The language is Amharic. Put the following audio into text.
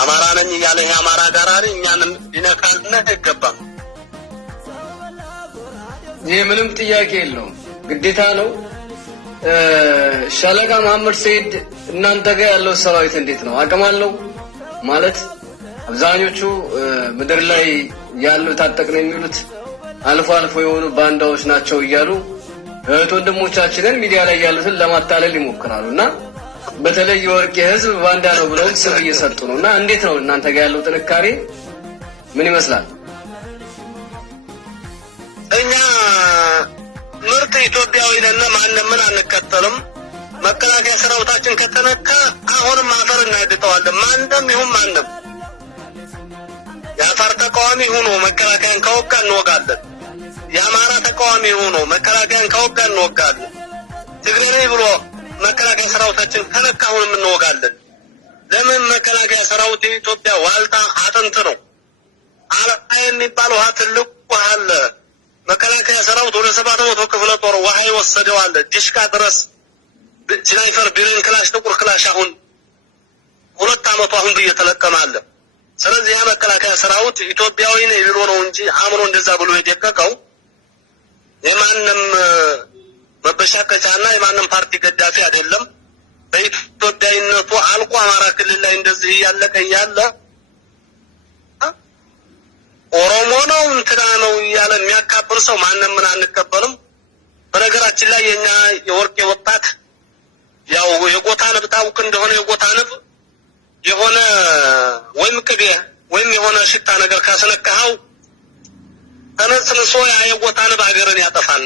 አማራ ነኝ እያለ የአማራ ጋራሪ እኛንም ሊነካልና አይገባም። ይሄ ምንም ጥያቄ የለውም፣ ግዴታ ነው። ሻለቃ መሐመድ ሰይድ እናንተ ጋር ያለው ሰራዊት እንዴት ነው? አቅም አለው ማለት አብዛኞቹ ምድር ላይ ያሉ ታጠቅን የሚሉት አልፎ አልፎ የሆኑ ባንዳዎች ናቸው እያሉ ወንድሞቻችንን ሚዲያ ላይ ያሉትን ለማታለል ይሞክራሉና በተለይ የወርቄ ህዝብ ባንዳ ነው ብለው ስም እየሰጡ ነውና እንዴት ነው እናንተ ጋር ያለው ጥንካሬ ምን ይመስላል? እኛ ምርጥ ኢትዮጵያዊ ነን፣ ማንንም አንከተልም። መከላከያ ሰራዊታችን ከተነካ አሁንም አፈር እናድጠዋለን። ማንንም ይሁን ማንንም የአፋር ተቃዋሚ ሆኖ መከላከያን ከወጋ እንወጋለን። የአማራ ተቃዋሚ ሆኖ መከላከያን ከወጋ እንወጋለን። ትግሬ ብሎ መከላከያ ሰራዊታችን ከነካ አሁንም እንወጋለን። ለምን? መከላከያ ሰራዊት የኢትዮጵያ ዋልታ አጥንት ነው። አለቃ የሚባል ውሃ ትልቅ ውሃ አለ። መከላከያ ሰራዊት ወደ 700 ክፍለ ጦር ውሃ ይወሰደው አለ። ዲሽቃ ድረስ ስናይፐር፣ ቢሬን፣ ክላሽ፣ ጥቁር ክላሽ አሁን 2 ዓመቱ አሁን እየተለቀመ አለ። ስለዚህ ያ መከላከያ ሰራዊት ኢትዮጵያዊ ነው ብሎ ነው እንጂ አምሮ እንደዛ ብሎ የደቀቀው የማንም መበሻቀጫና የማንም ፓርቲ ገዳፊ አይደለም። በኢትዮጵያዊነቱ አልቆ አማራ ክልል ላይ እንደዚህ ያለቀ ያለ ኦሮሞ ነው እንትና ነው እያለ የሚያካብር ሰው ማንም ምን አንቀበልም። በነገራችን ላይ የኛ የወርቄ ወጣት ያው የጎታ ንብ ታውቅ እንደሆነ የጎታ ንብ የሆነ ወይም ቅቤ ወይም የሆነ ሽታ ነገር ካስነካኸው ተነስንሶ ያ የጎታ ንብ ሀገርን ያጠፋል።